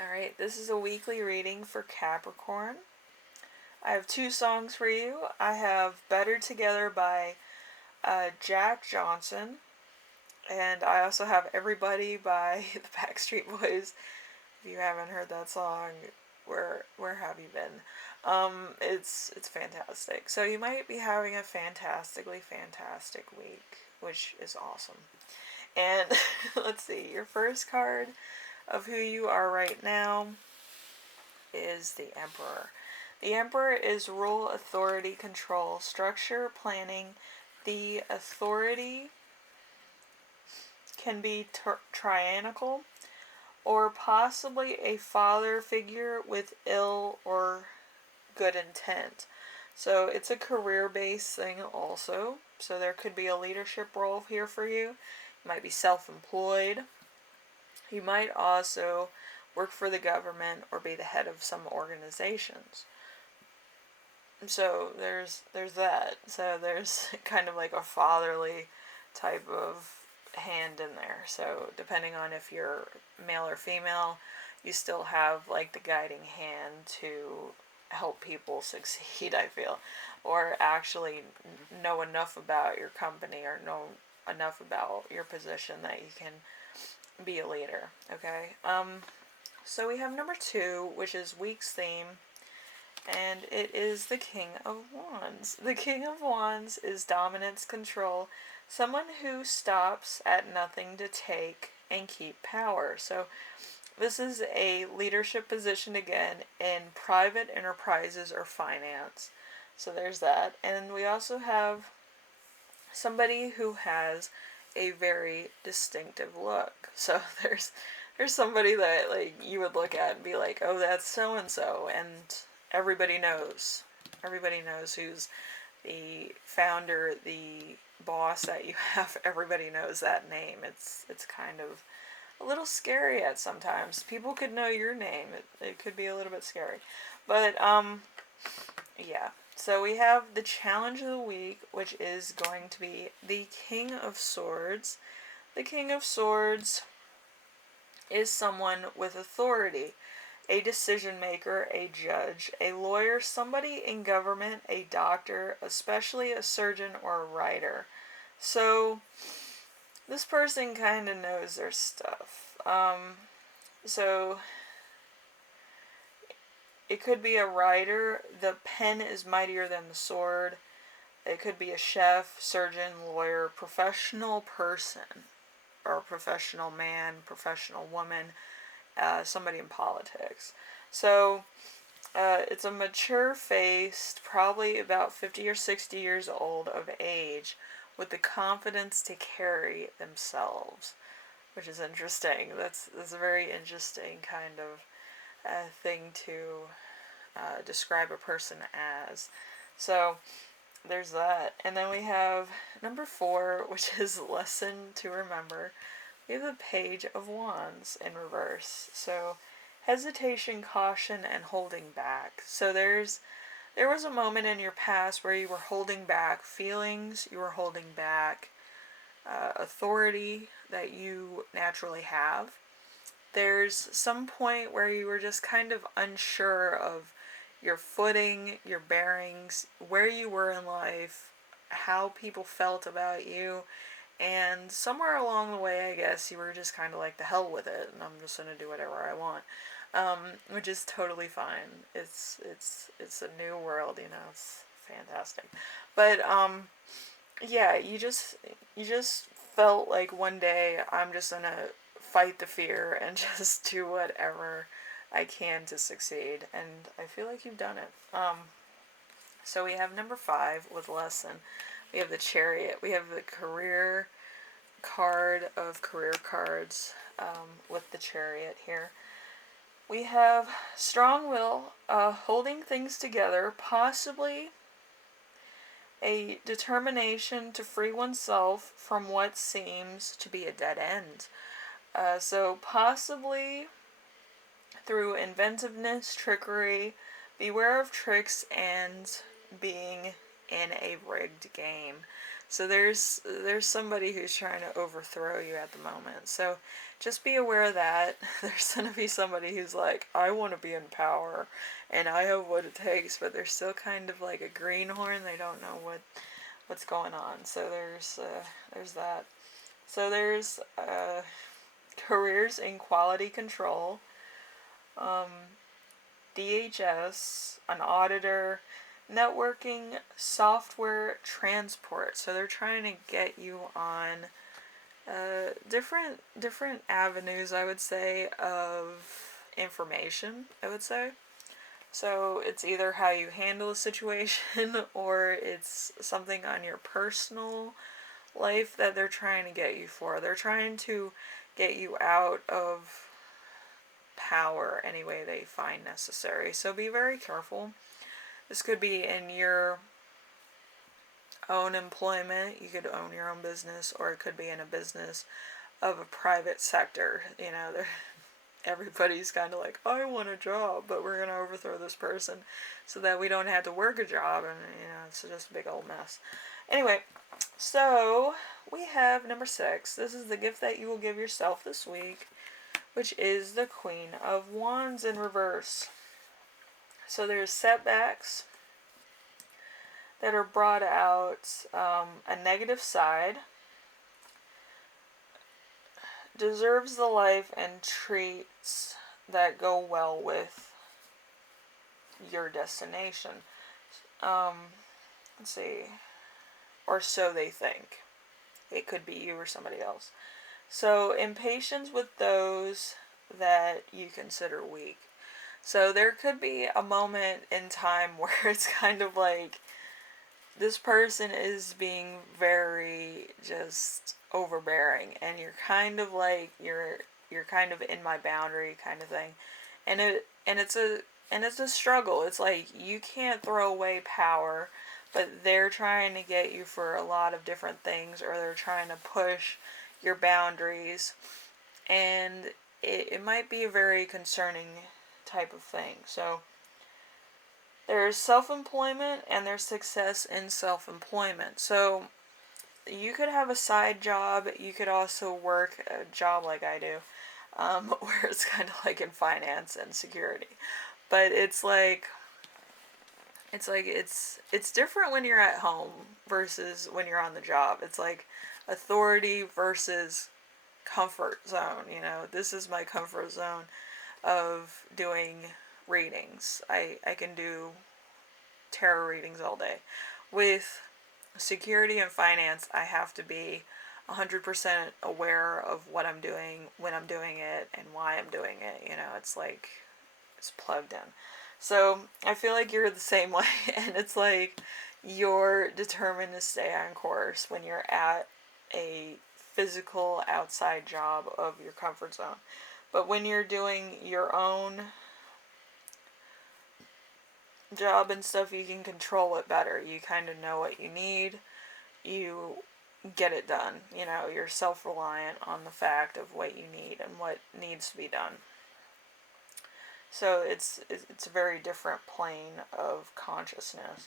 Alright, this is a weekly reading for Capricorn. I have two songs for you. I have Better Together by Jack Johnson, and I also have Everybody by the Backstreet Boys. If you haven't heard that song, where have you been? It's fantastic. So you might be having a fantastic week, which is awesome. And let's see, your first card of who you are right now is the Emperor. The Emperor is rule, authority, control, structure, planning. The authority can be tyrannical or possibly a father figure with ill or good intent. So it's a career based thing also. So there could be a leadership role here for you. You might be self employed. You might also work for the government or be the head of some organizations. So there's that. So there's kind of like a fatherly type of hand in there. So depending on if you're male or female, you still have like the guiding hand to help people succeed, I feel, or actually know enough about your company or know enough about your position that you can be a leader. Okay. So we have number 2, which is week's theme, and it is the King of Wands. The King of Wands is dominance, control, someone who stops at nothing to take and keep power. So this is a leadership position again in private enterprises or finance. So there's that. And we also have somebody who has a very distinctive look. So there's somebody that like you would look at and be like, "Oh, that's so and so," and everybody knows. Everybody knows who's the founder, the boss that you have. Everybody knows that name. It's kind of a little scary at sometimes. People could know your name. It could be a little bit scary. But yeah. So we have the challenge of the week, which is going to be the King of Swords. The King of Swords is someone with authority, a decision maker, a judge, a lawyer, somebody in government, a doctor, especially a surgeon or a writer. So this person kind of knows their stuff. So it could be a writer. The pen is mightier than the sword. It could be a chef, surgeon, lawyer, professional person, or professional man, professional woman, somebody in politics. So it's a mature faced, probably about 50 or 60 years old of age, with the confidence to carry themselves, which is interesting. That's a very interesting kind of thing to describe a person as. So there's that. And then we have number 4, which is lesson to remember. We have the Page of Wands in reverse. So hesitation, caution, and holding back. So there was a moment in your past where you were holding back feelings, you were holding back authority that you naturally have. There's some point where you were just kind of unsure of your footing, your bearings, where you were in life, how people felt about you, and somewhere along the way, I guess, you were just kind of like, the hell with it, and I'm just going to do whatever I want. Which is totally fine. It's a new world, you know, it's fantastic. But, yeah, you just felt like one day I'm just going to fight the fear and just do whatever I can to succeed, and I feel like you've done it. So we have number 5 with lesson. We have the Chariot. We have the career card of career cards with the Chariot here. We have strong will, holding things together, possibly a determination to free oneself from what seems to be a dead end. So possibly through inventiveness, trickery, beware of tricks, and being in a rigged game. So there's somebody who's trying to overthrow you at the moment. So just be aware of that. There's going to be somebody who's like, I want to be in power and I have what it takes, but they're still kind of like a greenhorn. They don't know what's going on. So there's that. So there's careers in quality control, DHS, an auditor, networking, software, transport. So they're trying to get you on different avenues, I would say, of information, I would say. So it's either how you handle a situation or it's something on your personal life that they're trying to get you for. They're trying to get you out of power any way they find necessary. So be very careful. This could be in your own employment. You could own your own business, or it could be in a business of a private sector. You know, everybody's kind of like, I want a job, but we're going to overthrow this person so that we don't have to work a job, and, you know, it's just a big old mess. Anyway, so we have number 6. This is the gift that you will give yourself this week, which is the Queen of Wands in reverse. So there's setbacks that are brought out, a negative side, deserves the life and treats that go well with your destination. Let's see. Or so they think. It could be you or somebody else. So impatience with those that you consider weak. So there could be a moment in time where it's kind of like this person is being very just overbearing, and you're kind of like you're kind of in my boundary kind of thing, and it's a struggle. It's like you can't throw away power, but they're trying to get you for a lot of different things, or they're trying to push your boundaries, and it might be a very concerning type of thing. So there's self-employment and there's success in self-employment. So you could have a side job. You could also work a job like I do, where it's kind of like in finance and security. But it's different when you're at home versus when you're on the job. It's like authority versus comfort zone. You know, this is my comfort zone of doing readings. I can do tarot readings all day. With security and finance, I have to be 100% aware of what I'm doing, when I'm doing it, and why I'm doing it. You know, it's like it's plugged in. So I feel like you're the same way, and it's like you're determined to stay on course when you're at a physical outside job of your comfort zone. But when you're doing your own job and stuff, you can control it better. You kind of know what you need. You get it done. You know, you're self-reliant on the fact of what you need and what needs to be done. So it's a very different plane of consciousness.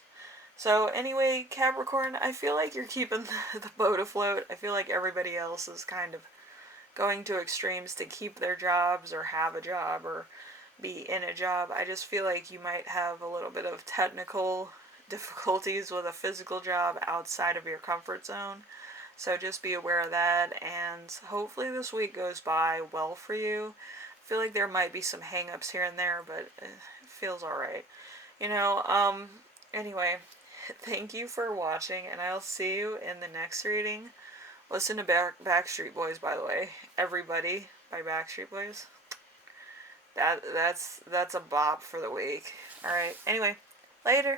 So anyway, Capricorn, I feel like you're keeping the boat afloat. I feel like everybody else is kind of going to extremes to keep their jobs or have a job or be in a job. I just feel like you might have a little bit of technical difficulties with a physical job outside of your comfort zone. So just be aware of that, and hopefully this week goes by well for you. I feel like there might be some hang-ups here and there, but it feels alright. You know, anyway, thank you for watching, and I'll see you in the next reading. Listen to Backstreet Boys, by the way. Everybody by Backstreet Boys. That's a bop for the week. Alright, anyway, later.